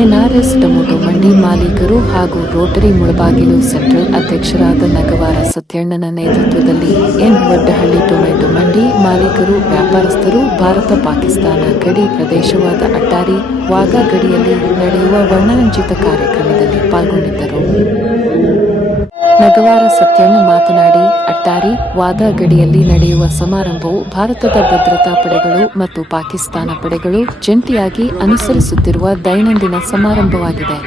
ಎನ್ಆರ್ಎಸ್ tomato ಮಂಡಿ ಮಾಲೀಕರು ಹಾಗೂ ರೋಟರಿ ಮುಳಬಾಗಿಲು ಸೆಂಟ್ರಲ್ ಅಧ್ಯಕ್ಷರಾದ ನಗವಾರ ಸತ್ಯಣ್ಣನ ನೇತೃತ್ವದಲ್ಲಿ ಎನ್ ವಡ್ಡಹಳ್ಳಿ ಟೊಮೆಟೊ ಮಂಡಿ ಮಾಲೀಕರು ವ್ಯಾಪಾರಸ್ಥರು ಭಾರತ ಪಾಕಿಸ್ತಾನ ಗಡಿ ಪ್ರದೇಶವಾದ ಅಟ್ಟಾರಿ ವಾಘಾ ಗಡಿಯಲ್ಲಿ ನಡೆಯುವ ವರ್ಣರಂಜಿತ ಕಾರ್ಯಕ್ರಮದಲ್ಲಿ ಪಾಲ್ಗೊಂಡಿದ್ದರು. ನಗವಾರ ಸತ್ಯಣ್ಣ ಮಾತನಾಡಿ, ಅಟ್ಟಾರಿ ವಾಘಾ ಗಡಿಯಲ್ಲಿ ನಡೆಯುವ ಸಮಾರಂಭವು ಭಾರತದ ಭದ್ರತಾ ಪಡೆಗಳು ಮತ್ತು ಪಾಕಿಸ್ತಾನ ಪಡೆಗಳು ಜಂಟಿಯಾಗಿ ಅನುಸರಿಸುತ್ತಿರುವ ದೈನಂದಿನ ಸಮಾರಂಭವಾಗಿದೆ.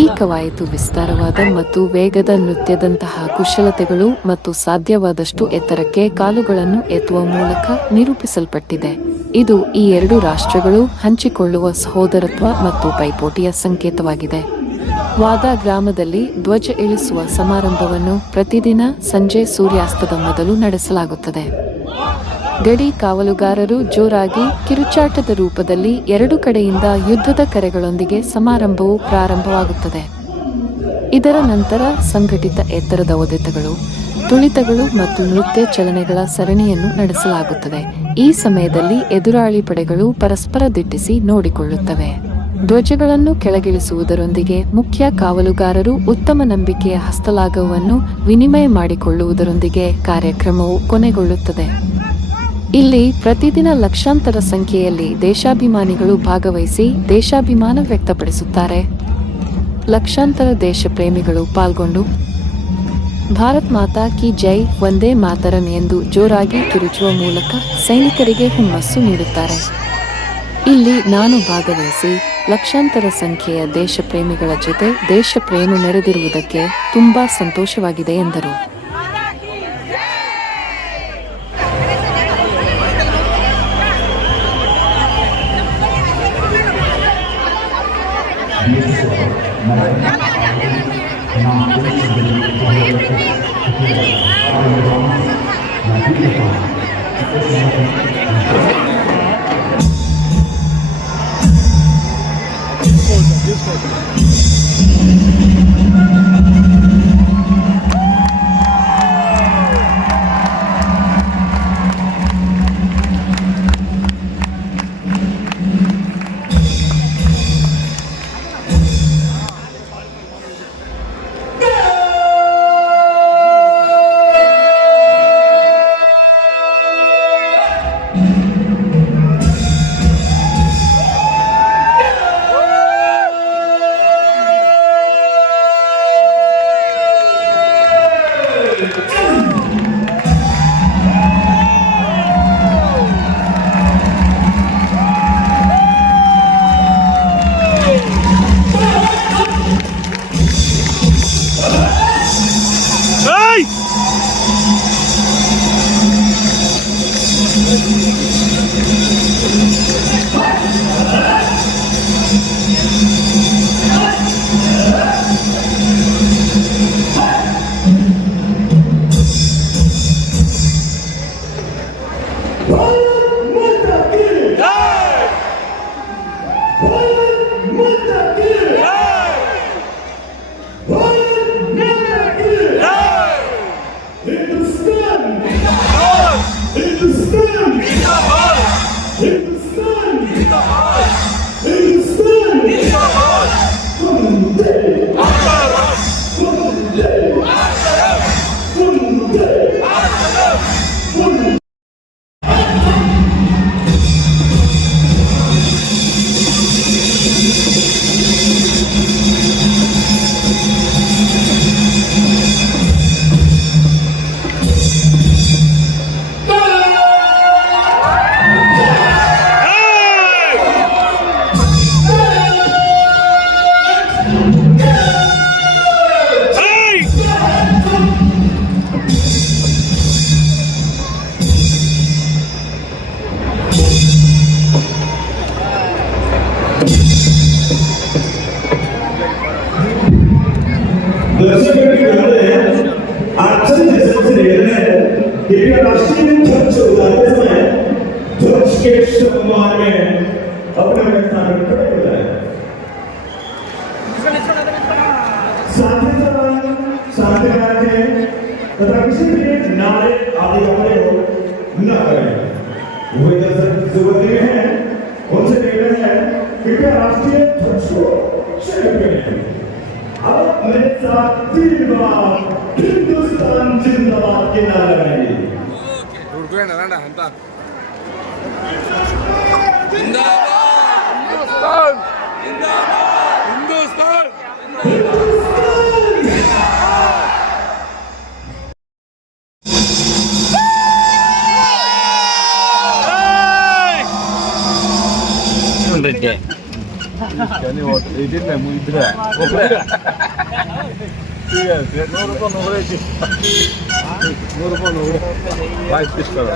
ಈ ಕವಾಯತು ವಿಸ್ತಾರವಾದ ಮತ್ತು ವೇಗದ ನೃತ್ಯದಂತಹ ಕುಶಲತೆಗಳು ಮತ್ತು ಸಾಧ್ಯವಾದಷ್ಟು ಎತ್ತರಕ್ಕೆ ಕಾಲುಗಳನ್ನು ಎತ್ತುವ ಮೂಲಕ ನಿರೂಪಿಸಲ್ಪಟ್ಟಿದೆ. ಇದು ಈ ಎರಡು ರಾಷ್ಟ್ರಗಳು ಹಂಚಿಕೊಳ್ಳುವ ಸಹೋದರತ್ವ ಮತ್ತು ಪೈಪೋಟಿಯ ಸಂಕೇತವಾಗಿದೆ. ವಾಘಾ ಗ್ರಾಮದಲ್ಲಿ ಧ್ವಜ ಇಳಿಸುವ ಸಮಾರಂಭವನ್ನು ಪ್ರತಿದಿನ ಸಂಜೆ ಸೂರ್ಯಾಸ್ತದ ಮೊದಲು ನಡೆಸಲಾಗುತ್ತದೆ. ಗಡಿ ಕಾವಲುಗಾರರು ಜೋರಾಗಿ ಕಿರುಚಾಟದ ರೂಪದಲ್ಲಿ ಎರಡು ಕಡೆಯಿಂದ ಯುದ್ಧದ ಕರೆಗಳೊಂದಿಗೆ ಸಮಾರಂಭವು ಪ್ರಾರಂಭವಾಗುತ್ತದೆ. ಇದರ ನಂತರ ಸಂಘಟಿತ ಎತ್ತರದ ಒದೆತಗಳು, ತುಳಿತಗಳು ಮತ್ತು ನೃತ್ಯ ಚಲನೆಗಳ ಸರಣಿಯನ್ನು ನಡೆಸಲಾಗುತ್ತದೆ. ಈ ಸಮಯದಲ್ಲಿ ಎದುರಾಳಿ ಪಡೆಗಳು ಪರಸ್ಪರ ದಿಟ್ಟಿಸಿ ನೋಡಿಕೊಳ್ಳುತ್ತವೆ. ಧ್ವಜಗಳನ್ನು ಕೆಳಗಿಳಿಸುವುದರೊಂದಿಗೆ ಮುಖ್ಯ ಕಾವಲುಗಾರರು ಉತ್ತಮ ನಂಬಿಕೆಯ ಹಸ್ತಲಾಘವವನ್ನು ವಿನಿಮಯ ಮಾಡಿಕೊಳ್ಳುವುದರೊಂದಿಗೆ ಕಾರ್ಯಕ್ರಮವು ಕೊನೆಗೊಳ್ಳುತ್ತದೆ. ಇಲ್ಲಿ ಪ್ರತಿದಿನ ಲಕ್ಷಾಂತರ ಸಂಖ್ಯೆಯಲ್ಲಿ ದೇಶಾಭಿಮಾನಿಗಳು ಭಾಗವಹಿಸಿ ದೇಶಾಭಿಮಾನ ವ್ಯಕ್ತಪಡಿಸುತ್ತಾರೆ. ಲಕ್ಷಾಂತರ ದೇಶಪ್ರೇಮಿಗಳು ಪಾಲ್ಗೊಂಡು ಭಾರತ್ ಮಾತಾ ಕಿ ಜೈ, ವಂದೇ ಮಾತರಂ ಎಂದು ಜೋರಾಗಿ ಕಿರುಚುವ ಮೂಲಕ ಸೈನಿಕರಿಗೆ ಹುಮ್ಮಸ್ಸು ನೀಡುತ್ತಾರೆ. ಇಲ್ಲಿ ನಾನು ಭಾಗವಹಿಸಿ ಲಕ್ಷಾಂತರ ಸಂಖ್ಯೆಯ ದೇಶಪ್ರೇಮಿಗಳ ಜೊತೆ ದೇಶಪ್ರೇಮ ಮೆರೆದಿರುವುದಕ್ಕೆ ತುಂಬಾ ಸಂತೋಷವಾಗಿದೆ ಎಂದರು. तथा किसी भी नारे आदि कपड़े हो न करें। वो इधर से जो बंदे हैं उनसे कह रहे हैं कृपया राष्ट्रीय ध्वज को चेहरे अब मेरे साथ 3 बार हिंदुस्तान जिंदाबाद के नारे लगाएंगे। ಇದಿಲ್ಲ ಇದ್ರೆ ठीक है 100 रुपये नोकरी 100 रुपये नोकरी 22 पीस करो